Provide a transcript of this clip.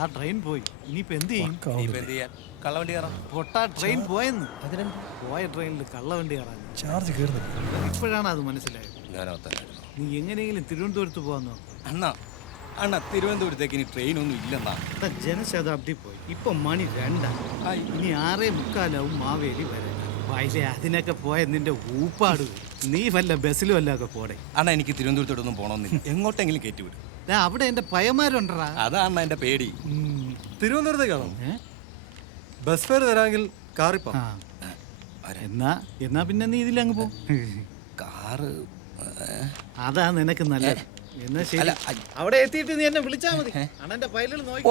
ആ ട്രെയിൻ പോയി. ഇനിയിപ്പോ എന്ത് ചെയ്യും? കള്ളവണ്ടി കയറാം. പൊട്ടാ ട്രെയിൻ പോയെന്ന്. പോയ ട്രെയിനിൽ കള്ളവണ്ടി കയറാൻ ചാർജ് കയറുന്നില്ല. ഇപ്പോഴാണ് അത് മനസ്സിലായത്. നീ എങ്ങനെയെങ്കിലും തിരുവനന്തപുരത്ത് പോകാന്നോ? അണ്ണാ തിരുവനന്തപുരത്തേക്ക് ഇനി ട്രെയിൻ ഒന്നും ഇല്ലെന്നാ. ജനശതാബ്ദി പോയി. ഇപ്പൊ മണി 2. ഇനി 6:45 മാവേലി വരെ. വയലെ അതിനൊക്കെ പോയ നിന്റെ ഊപ്പാട്. നീ വല്ല ബസ്സിലും വല്ല ഒക്കെ പോടെ. അണ്ണാ എനിക്ക് തിരുവനന്തപുരത്തോടൊന്നും പോകണമെന്നില്ല. എങ്ങോട്ടെങ്കിലും കയറ്റിവിടും. അവിടെ എന്റെ പയ്യന്മാരുണ്ടടാ. അതാണ് എന്റെ പേടി. തിരുവനന്തപുരത്തേക്കാണോ? Bus fare തരാമെങ്കിൽ കാറിപ്പോ. എന്നാ പിന്നെ നീ ഇതിലങ്ങ് പോ. കാറ് അതാ നിനക്ക് നല്ലത്. എന്നാ ശരി, അവിടെ എത്തിയിട്ട് നീ എന്നെ വിളിച്ചാ മതി. അണ്ണന്റെ ഫയലുകൾ നോക്കി.